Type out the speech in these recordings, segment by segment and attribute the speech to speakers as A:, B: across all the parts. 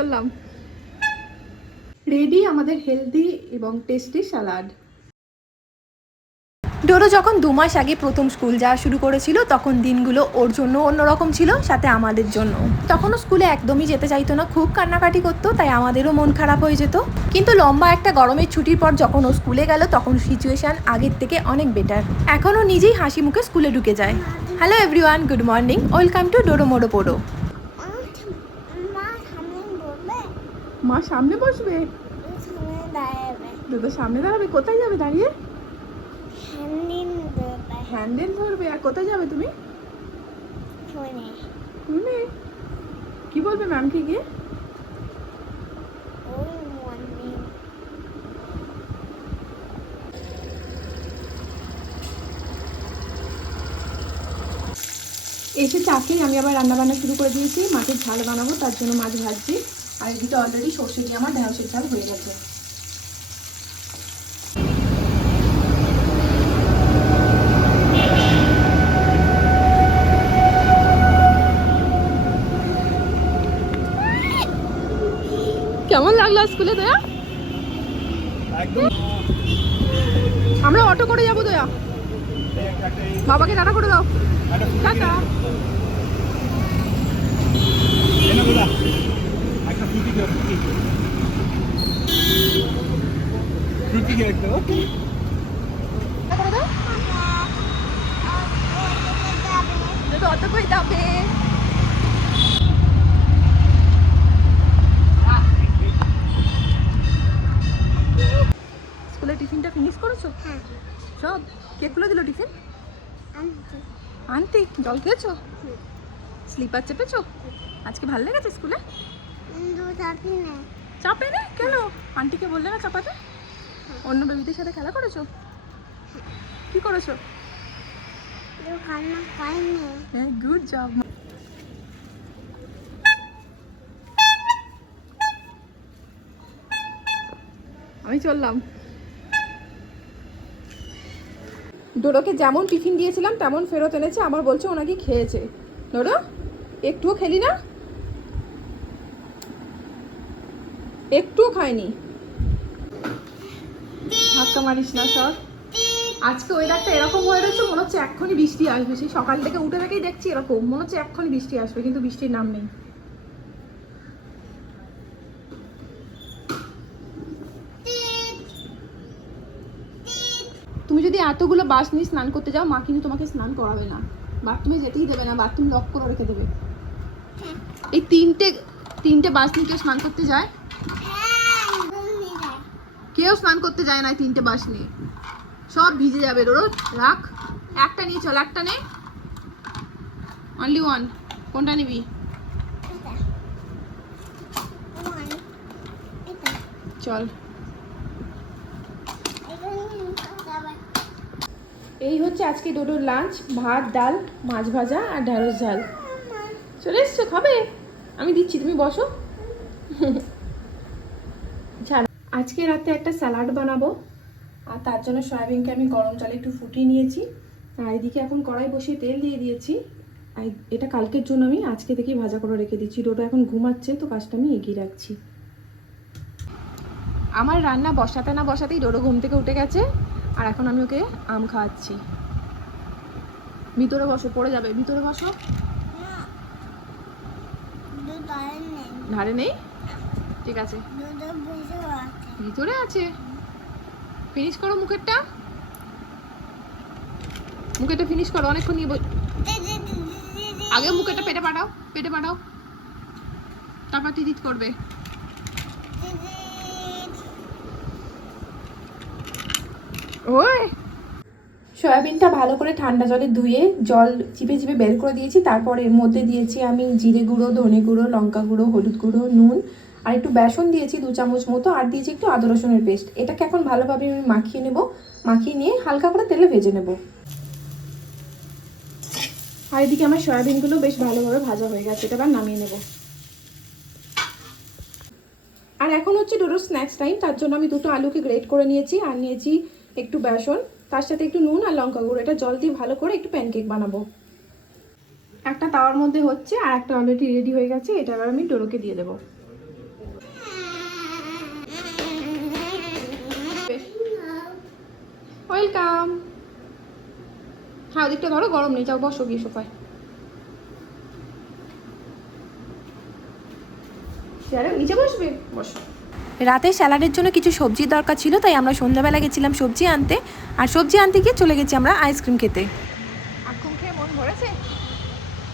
A: চললাম। রেডি আমাদের হেলদি এবং টেস্টি স্যালাড ডোরো যখন দু মাস আগে প্রথম স্কুল যাওয়া শুরু করেছিল, তখন দিনগুলো ওর জন্য অন্যরকম ছিল, সাথে আমাদের জন্য তখনও স্কুলে একদমই যেতে চাইতো না, খুব কান্নাকাটি করতো, তাই আমাদেরও মন খারাপ হয়ে যেত। কিন্তু লম্বা একটা গরমের ছুটির পর যখন ও স্কুলে গেল, তখন সিচুয়েশন আগের থেকে অনেক বেটার এখনও নিজেই হাসি মুখে স্কুলে ঢুকে যায়। Hello everyone good morning welcome to ডোরো মোডো পোডো
B: মা সামনে বলবে
A: মা সামনে বসবে? দাদা সামনে দাঁড়াবে কোথায় যাবে দাঁড়িয়ে?
B: হ্যান্ডিল
A: ধরবে। আর কোথায় যাবে তুমি? কি বলবে ম্যামকে গিয়ে? এসে চাকেই আমি আবার রান্না বান্না শুরু করে দিয়েছি মাছের ঝাল বানাবো তার জন্য মাছ ভাজছি। আর এদিকে অলরেডি সর্ষে দিয়ে আমার ঢেঁড়সের ঝাল হয়ে গেছে। কেমন লাগল স্কুলে দয়া? আমরা অটো করে যাব দয়া। বাবাকে টাটা করে দাও। টাটা। যদি অটো করে স্কুলে টিফিনটা ফিনিশ করেছ?
B: হ্যাঁ।
A: সব? কে খুলে দিল টিফিন?
B: আনতে
A: জল খেয়েছো? স্লিপার চেপেছো? আজকে ভালো লেগেছে স্কুলে?
B: চাপি না।
A: কেন? আন্টিকে বললে না চাপাতে? অন্য বেবিদের সাথে খেলা করেছ? কি করেছ? গুড জব আমি চললাম। ডোডোকে যেমন টিফিন দিয়েছিলাম তেমন ফেরত এনেছে আমার বলছে ও নাকি খেয়েছে। ডোডো একটুও খেলি না? একটুও খায়নি ধাক্কা মারিস না সব আজকে ওয়েদারটা এরকম হয়ে রয়েছে, মনে হচ্ছে এক্ষুনি বৃষ্টি আসবে। সেই সকাল থেকে উঠে থেকেই দেখছি এরকম, মনে হচ্ছে এক্ষুনি বৃষ্টি আসবে, কিন্তু বৃষ্টির নাম নেই। তুমি যদি এতগুলো বাস নিয়ে স্নান করতে যাও, মা কিন্তু তোমাকে স্নান করাবে না। বাথরুমে যেতেই দেবে না, বাথরুম লক করে রেখে দেবে। এই তিনটে তিনটে বাস নিয়ে কেউ স্নান করতে যায় কেউ স্নান করতে যায় না তিনটে বাস নিয়ে। সব ভিজে যাবে রোজ রাখ। একটা নিয়ে চল, একটা নে। অনলি ওয়ান কোনটা নিবি? চল। এই হচ্ছে আজকে ডোডোর লাঞ্চ ভাত, ডাল, মাছ ভাজা আর ঢ্যাঁড়স ঝাল। চলে এসছো, খাবে? আমি দিচ্ছি, তুমি বসো। আজকে রাতে একটা স্যালাড বানাবো। আর তার জন্য সয়াবিনকে আমি গরম জলে একটু ফুটিয়ে নিয়েছি। আর এদিকে এখন কড়াই বসিয়ে তেল দিয়ে দিয়েছি। আর এটা কালকের জন্য আমি আজকে থেকেই ভাজা করে রেখে দিচ্ছি। ডোডো এখন ঘুমাচ্ছে তো কাজটা আমি এগিয়ে রাখছি। আমার রান্না বসাতে না বসাতেই ডোডো ঘুম থেকে উঠে গেছে। আর এখন আমি ওকে আম খাওয়াচ্ছি। ভিতরে বসো পড়ে যাবে। ভিতরে বসো। ধারে নেই? ঠিক আছে। ভিতরে আছে। ফিনিশ করো মুখেরটা। মুখেরটা ফিনিশ করো, অনেকক্ষণ নিয়ে আগে মুখেরটা পেটে পাঠাও পেটে পাঠাও। তারপর টিটিট করবে। ওই! সয়াবিনটা ভালো করে ঠান্ডা জলে ধুয়ে জল চিপে চিপে বের করে দিয়েছি। তারপর এর মধ্যে দিয়েছি আমি জিরে গুঁড়ো, ধনে গুঁড়ো, লঙ্কা গুঁড়ো, হলুদ গুঁড়ো, নুন। আর একটু বেসন দিয়েছি, দু চামচ মতো, আর দিয়েছি একটু আদা রসুনের পেস্ট। এটাকে এখন ভালোভাবে আমি মাখিয়ে নেব। মাখিয়ে নিয়ে হালকা করে তেলে ভেজে নেব। আর এদিকে আমার সয়াবিনগুলো বেশ ভালোভাবে ভাজা হয়ে গেছে এটা নামিয়ে নেব। আর এখন হচ্ছে ডোরো স্ন্যাক্স টাইম তার জন্য আমি দুটো আলুকে গ্রেট করে নিয়েছি, আর নিয়েছি একটু বেসন, তার সাথে একটু নুন আর লঙ্কা গুঁড়ো। এটা জল দিয়ে ভালো করে একটু প্যানকেক বানাবো। একটা তাওয়ার মধ্যে হচ্ছে, আর একটা অলরেডি রেডি হয়ে গেছে, এটা এবার আমি ডোরোকে দিয়ে দেবো। ওয়েলকাম। হ্যাঁ ওদিকটা ধরো গরম নেই যাও বসো গিয়ে সোফায়। চেয়ারে নিচে বসবে? বসো। রাতে স্যালাডের জন্য কিছু সবজির দরকার ছিল তাই আমরা সন্ধ্যাবেলা গেছিলাম সবজি আনতে। আর সবজি আনতে গিয়ে চলে গেছি আমরা আইসক্রিম খেতে। খেয়ে মন ভরেছে?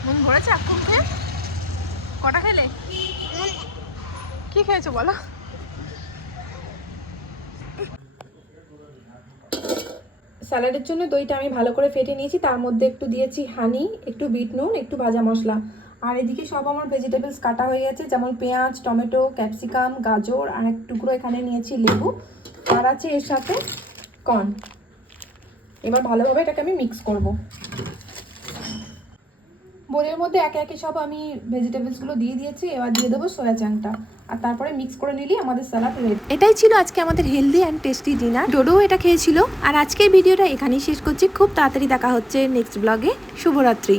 A: মন ভরেছে খেয়ে? কটা খেলে? কি খেয়েছো বলো? স্যালাডের জন্য দইটা আমি ভালো করে ফেটে নিয়েছি, তার মধ্যে একটু দিয়েছি হানি একটু বিট নুন একটু ভাজা মশলা। আর এদিকে সব আমার ভেজিটেবলস কাটা হয়ে গেছে, যেমন পেঁয়াজ, টমেটো ক্যাপসিকাম গাজর, আর এক টুকরো এখানে নিয়েছি লেবু। আর আছে এর সাথে কর্ন এবার ভালোভাবে এটাকে আমি মিক্স করব। বোলের মধ্যে একে একে সব আমি ভেজিটেবলসগুলো দিয়ে দিয়েছি, এবার দিয়ে দেবো সয়া চাংটা আর তারপরে মিক্স করে নিলি আমাদের স্যালাড রেড এটাই ছিল আজকে আমাদের healthy and tasty dinner Dodo এটা খেয়েছিল। আর আজকের ভিডিওটা এখানেই শেষ করছি। খুব তাড়াতাড়ি দেখা হচ্ছে নেক্সট ব্লগে শুভরাত্রি।